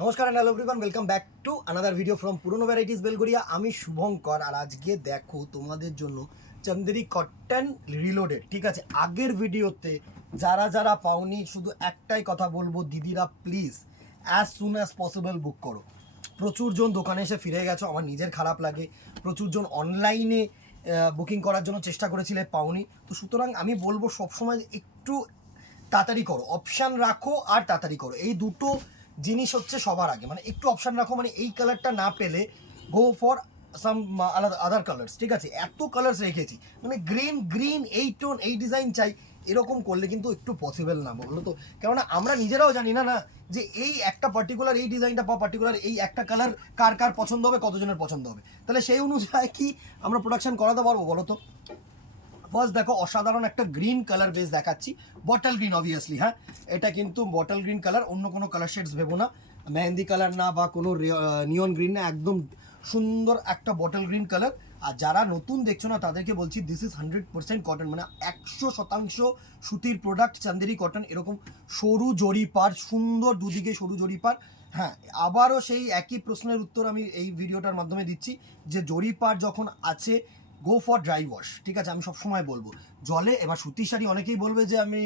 নমস্কার and hello everyone, welcome back to another video from পুরনো varieties Belgharia. আমি শুভঙ্কর, আর আজকে দেখো তোমাদের জন্য চন্দেরি কটন রিলোডেড। ঠিক আছে, আগের ভিডিওতে যারা যারা পাওনি শুধু একটাই কথা বলবো, দিদিরা please as soon as possible book করো। প্রচুর জন দোকানে এসে ফিরে গেছো, আমার নিজের খারাপ লাগে। প্রচুর জন অনলাইনে বুকিং করার জন্য চেষ্টা করেছিলে, পাওনি। তো সুতরাং আমি বলবো সবসময় একটু তাড়াতাড়ি করো, অপশান রাখো আর তাড়াতাড়ি করো। এই দুটো জিনিস হচ্ছে সবার আগে, মানে একটু অপশান রাখো, মানে এই কালারটা না পেলে go for some other colours. ঠিক আছে, এত কালার্স রেখেছি, মানে গ্রিন গ্রিন এই টোন এই ডিজাইন চাই, এরকম করলে কিন্তু একটু পসিবল না, বলো তো। কেননা আমরা নিজেরাও জানি না যে এই একটা পার্টিকুলার এই ডিজাইনটা বা পার্টিকুলার এই একটা কালার কার কার পছন্দ হবে, কতজনের পছন্দ হবে, তাহলে সেই অনুযায়ী কি আমরা প্রোডাকশন করাতে পারবো বলো তো। ফার্স্ট দেখো, অসাধারণ একটা গ্রিন কালার বেস দেখাচ্ছি, বটল গ্রিন অবভিয়াসলি। হ্যাঁ, এটা কিন্তু বটল গ্রিন কালার, অন্য কোনো কালার শেডস ভেবো না, মেহেন্দি কালার না বা কোনো নিয়ন গ্রিন না, একদম সুন্দর একটা বটল গ্রিন কালার। আর যারা নতুন দেখছো না তাদেরকে বলছি, দিস ইজ 100% কটন, মানে 100% সুতির প্রোডাক্ট, চান্দেরি কটন। এরকম সরু জড়ি পার, সুন্দর দুদিকে সরু জড়ি পার। হ্যাঁ, আবারও সেই একই প্রশ্নের উত্তর আমি এই ভিডিওটার মাধ্যমে দিচ্ছি, যে জড়ি পার যখন আছে গো ফর ড্রাই ওয়াশ। ঠিক আছে, আমি সবসময় বলবো জলে। এবার সুতির শাড়ি অনেকেই বলবে যে আমি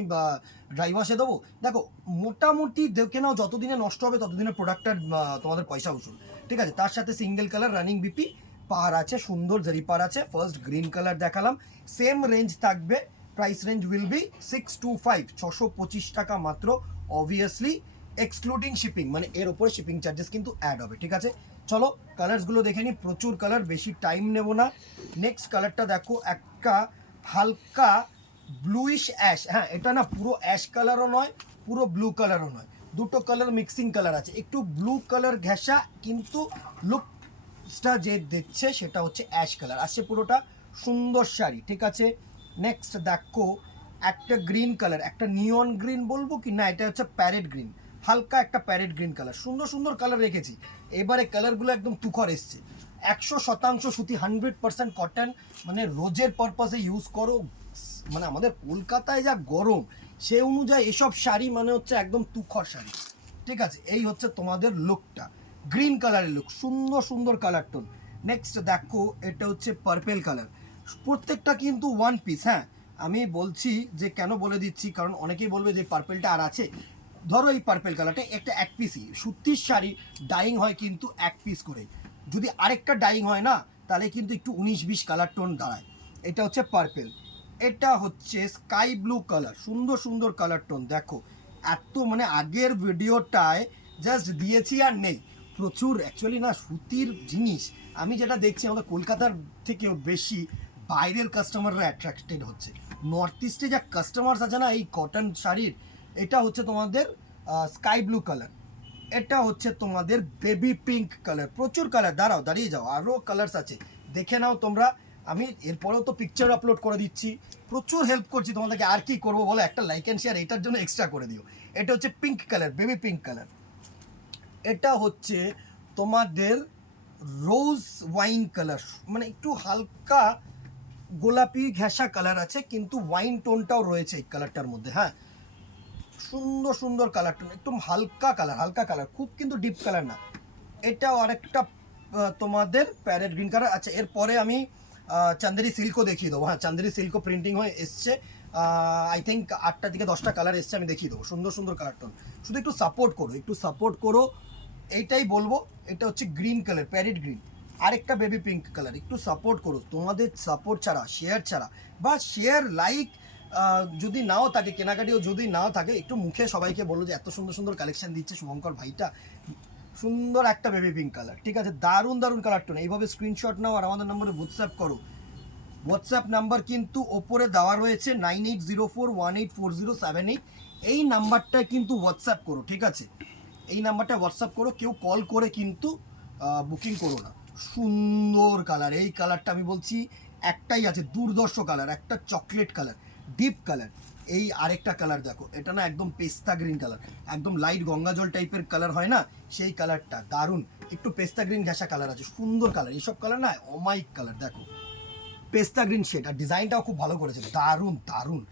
ড্রাই ওয়াশে দেবো, দেখো মোটামুটি দেখে নাও, যতদিনে নষ্ট হবে ততদিনে প্রোডাক্টটার তোমাদের পয়সা উসুল। ঠিক আছে, তার সাথে সিঙ্গেল কালার রানিং বিপি পার আছে, সুন্দর জারি পার আছে। ফার্স্ট গ্রিন কালার দেখালাম, সেম রেঞ্জ থাকবে, প্রাইস রেঞ্জ উইল বি 625, 625 টাকা মাত্র, অবভিয়াসলি এক্সক্লুডিং শিপিং, মানে এর উপরে শিপিং চার্জেস কিন্তু অ্যাড হবে। ঠিক আছে, চলো কালার্সগুলো দেখে নিই, প্রচুর কালার, বেশি টাইম নেব না। নেক্সট কালারটা দেখো, একটা হালকা ব্লুইশ অ্যাশ। হ্যাঁ, এটা না পুরো অ্যাশ কালারও নয়, পুরো ব্লু কালারও নয়, দুটো কালার মিক্সিং কালার আছে, একটু ব্লু কালার ঘেঁষা, কিন্তু লুকসটা যে দিচ্ছে সেটা হচ্ছে অ্যাশ কালার আসছে পুরোটা। সুন্দর শাড়ি। ঠিক আছে, নেক্সট দেখো, একটা গ্রিন কালার, একটা নিয়ন গ্রিন বলবো কি না, এটা হচ্ছে প্যারেট গ্রিন, হালকা একটা প্যারেট গ্রিন কালার। সুন্দর সুন্দর কালার রেখেছি, এবারে কালারগুলো একদম তুখর এসছে। 100% সুতি, 100% কটন, মানে রোজের পারপাসে ইউজ করো। মানে আমাদের কলকাতায় যা গরম, সে অনুযায়ী এসব শাড়ি মানে হচ্ছে একদম তুখর শাড়ি। ঠিক আছে, এই হচ্ছে তোমাদের লুকটা, গ্রিন কালারের লুক, সুন্দর সুন্দর কালার টোন। নেক্সট দেখো, এটা হচ্ছে পার্পেল কালার, প্রত্যেকটা কিন্তু ওয়ান পিস। হ্যাঁ, আমি বলছি যে কেন বলে দিচ্ছি, কারণ অনেকেই বলবে যে পার্পেলটা আর আছে। ধরো এই পার্পেল কালারটা একটা এক পিসই, সুতির শাড়ি ডাইং হয় কিন্তু এক পিস করে, যদি আরেকটা ডাইং হয় না তাহলে কিন্তু একটু 19-20 কালার টোন দাঁড়ায়। এটা হচ্ছে পার্পেল, এটা হচ্ছে স্কাই ব্লু কালার, সুন্দর সুন্দর কালার টোন দেখো। এত মানে আগের ভিডিওটায় জাস্ট দিয়েছি আর নেই, প্রচুর অ্যাকচুয়ালি না সুতির জিনিস। আমি যেটা দেখছি আমাদের কলকাতার থেকেও বেশি বাইরের কাস্টমাররা অ্যাট্রাক্টেড হচ্ছে। নর্থ ইস্টে যা কাস্টমার্স আছে না এই কটন শাড়ির, এটা হচ্ছে তোমাদের স্কাই ব্লু কালার, এটা হচ্ছে তোমাদের বেবি পিঙ্ক কালার, প্রচুর কালার। দাঁড়াও, দাঁড়িয়ে যাও, আরও কালার্স আছে, দেখে নাও তোমরা। আমি এরপরেও তো পিকচার আপলোড করে দিচ্ছি, প্রচুর হেল্প করছি তোমাদেরকে, আর কি করবো বলো, একটা লাইক অ্যান্ড শেয়ার এটার জন্য এক্সট্রা করে দিও। এটা হচ্ছে pink colour, baby pink colour. এটা হচ্ছে তোমাদের রোজ ওয়াইন কালার, মানে একটু হালকা গোলাপি ঘেঁষা কালার আছে, কিন্তু ওয়াইন টোনটাও রয়েছে এই কালারটার মধ্যে। হ্যাঁ, সুন্দর সুন্দর কালার টোন, একদম হালকা কালার, হালকা কালার, খুব কিন্তু ডিপ কালার না। এটাও আরেকটা তোমাদের প্যারেট গ্রিন কালার। আচ্ছা, এরপরে আমি চান্দেরি সিল্কও দেখিয়ে দেবো। হ্যাঁ, চান্দেরি সিল্কও প্রিন্টিং হয়ে এসছে, আই থিঙ্ক 8টা থেকে 10টা কালার এসছে, আমি দেখিয়ে দেবো, সুন্দর সুন্দর কালার টোন। শুধু একটু সাপোর্ট করো, একটু সাপোর্ট করো, এইটাই বলবো। এটা হচ্ছে গ্রিন কালার, প্যারেট গ্রিন, আরেকটা বেবি পিঙ্ক কালার, একটু সাপোর্ট করো। তোমাদের সাপোর্ট ছাড়া, শেয়ার ছাড়া, বা শেয়ার লাইক যদি নাও থাকে, কেনাকাটিও যদি নাও থাকে, একটু মুখে সবাইকে বলো যে এত সুন্দর সুন্দর কালেকশন দিচ্ছে শুভঙ্কর ভাইটা। সুন্দর একটা বেবি পিঙ্ক কালার, ঠিক আছে, দারুণ দারুণ কালার টোন। এইভাবে স্ক্রিনশট নাও আর আমাদের নম্বরে হোয়াটসঅ্যাপ করো। হোয়াটসঅ্যাপ নাম্বার কিন্তু ওপরে দেওয়া রয়েছে 9804184078। এই নাম্বারটা কিন্তু হোয়াটসঅ্যাপ করো। ঠিক আছে, এই নাম্বারটা হোয়াটসঅ্যাপ করো, কেউ কল করে কিন্তু বুকিং করো না। সুন্দর কালার, এই কালারটা আমি বলছি একটাই আছে, দুর্ধর্ষ কালার, একটা চকলেট কালার, ডিপ কালার। এই আরেকটা কালার দেখো, এটা না একদম পেস্তা গ্রিন কালার, একদম লাইট গঙ্গা জল টাইপের কালার হয় না, সেই কালারটা দারুণ, একটু পেস্তা গ্রিন ঘেঁষা কালার আছে, সুন্দর কালার। এইসব কালার না অমাইক কালার, দেখো পেস্তা গ্রিন শেড, আর ডিজাইনটাও খুব ভালো করেছে, দারুণ দারুণ।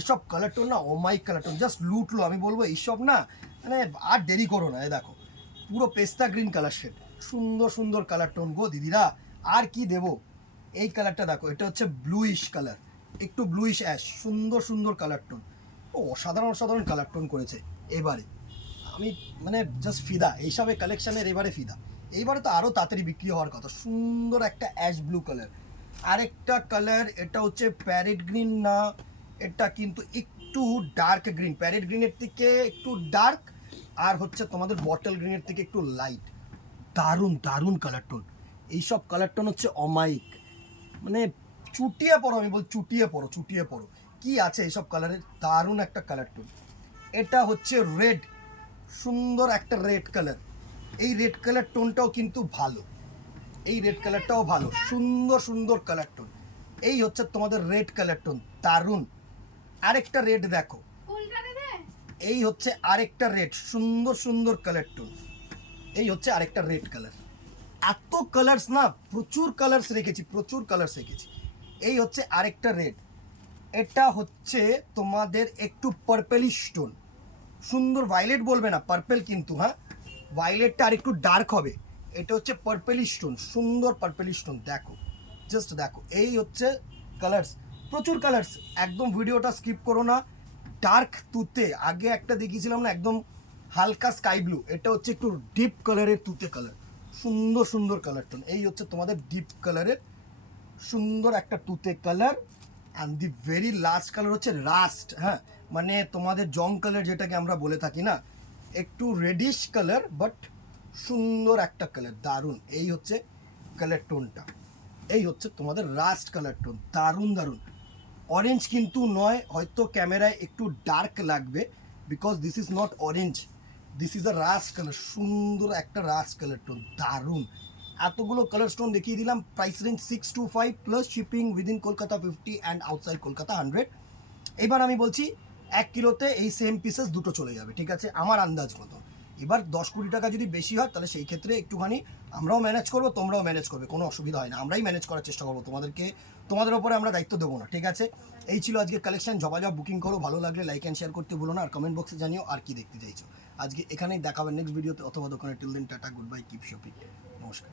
এসব কালার টোন না অমাইক কালার টোন, জাস্ট লুটলো। আমি বলবো এইসব না, মানে আর দেরি করো না, দেখো পুরো পেস্তা গ্রিন কালার শেড, সুন্দর সুন্দর কালার টোন গো দিদিরা। আর কি দেব, এই কালারটা দেখো, এটা হচ্ছে ব্লুইশ কালার, একটু ব্লুইশ অ্যাশ, সুন্দর সুন্দর কালার টোন। ও অসাধারণ অসাধারণ কালার টোন করেছে এবারে। আমি মানে জাস্ট ফিদা এইসবের কালেকশানের, এবারে ফিদা। এইবারে তো আরও তাড়াতাড়ি বিক্রি হওয়ার কথা। সুন্দর একটা অ্যাশ ব্লু কালার, আরেকটা কালার, এটা হচ্ছে প্যারেট গ্রিন না, এটা কিন্তু একটু ডার্ক গ্রিন, প্যারেট গ্রিনের থেকে একটু ডার্ক, আর হচ্ছে তোমাদের বটল গ্রিনের থেকে একটু লাইট। দারুণ দারুণ কালার টোন। এইসব কালার টোন হচ্ছে অমায়িক, মানে চুটিয়ে পড়ো, আমি বল চুটিয়ে পড়ো, চুটিয়ে পড়ো। কি আছে এইসব কালারের, দারুণ একটা কালার টোন। এটা হচ্ছে রেড, সুন্দর একটা রেড কালার। এই রেড কালার টোনটাও কিন্তু ভালো, এই রেড কালারটাও ভালো, সুন্দর সুন্দর কালার টোন। এই হচ্ছে তোমাদের রেড কালার টোন, দারুণ। আরেকটা রেড দেখো, এই হচ্ছে আরেকটা রেড, সুন্দর সুন্দর কালার টোন। এই হচ্ছে আরেকটা রেড কালার। এত কালার্স না, প্রচুর কালার্স রেখেছি, প্রচুর কালার্স রেখেছি। এই হচ্ছে আরেকটা রেড, এটা হচ্ছে তোমাদের একটু পার্পেলিশ টোন, সুন্দর ভায়োলেট বলবে না, পার্পেল কিন্তু, হ্যাঁ ভায়োলেটটা আর একটু ডার্ক হবে। এটা হচ্ছে পার্পেলিশ টোন, সুন্দর পার্পেলিশ টোন, দেখো জাস্ট দেখো। এই হচ্ছে কালার্স, প্রচুর কালার্স, একদম ভিডিওটা স্কিপ করো না। ডার্ক তুতে আগে একটা দেখিয়েছিলাম না, একদম হালকা স্কাই ব্লু, এটা হচ্ছে একটু ডিপ কালারের তুতে কালার, সুন্দর সুন্দর কালার টোন। এই হচ্ছে তোমাদের ডিপ কালারের সুন্দর একটা তুতে colour. And the very last colour হচ্ছে রাস্ট, হ্যাঁ মানে তোমাদের জং কালার যেটাকে আমরা বলে থাকি না, একটু রেডিশ কালার, বাট সুন্দর একটা কালার, দারুণ। এই হচ্ছে কালার টোনটা, এই হচ্ছে তোমাদের রাস্ট কালার টোন, দারুণ দারুণ। অরেঞ্জ কিন্তু নয়, হয়তো ক্যামেরায় একটু ডার্ক লাগবে, because this is not orange, this is a rushed colour, সুন্দর একটা রাস্ট কালার টোন, দারুণ। এতগুলো কালার স্টোন দেখিয়ে দিলাম। Price range 625 plus shipping within Kolkata 50 and outside Kolkata 100। এবার আমি বলছি 1 কিলোতে এই সেম পিসেস দুটো চলে যাবে, ঠিক আছে, আমার আন্দাজ মতো। এবার 10-20 টাকা যদি বেশি হয় তাহলে সেই ক্ষেত্রে একটুখানি আমরাও ম্যানেজ করবো, তোমরাও ম্যানেজ করবে, কোনো অসুবিধা হয় না, আমরাই ম্যানেজ করার চেষ্টা করবো, তোমাদের ওপরে আমরা দায়িত্ব দেবো না, ঠিক আছে। এই ছিল আজকে কালেকশন, ঝপাঝপ বুকিং করো, ভালো লাগলে লাইক অ্যান্ড শেয়ার করতে ভুলো না, আর কমেন্ট বক্সে জানিও আর কি দেখতে চাইছো। আজকে এখানেই দেখাবেন নেক্সট ভিডিওতে অথবা দোকানে। Till then tata, good bye, keep shopping, নমস্কার।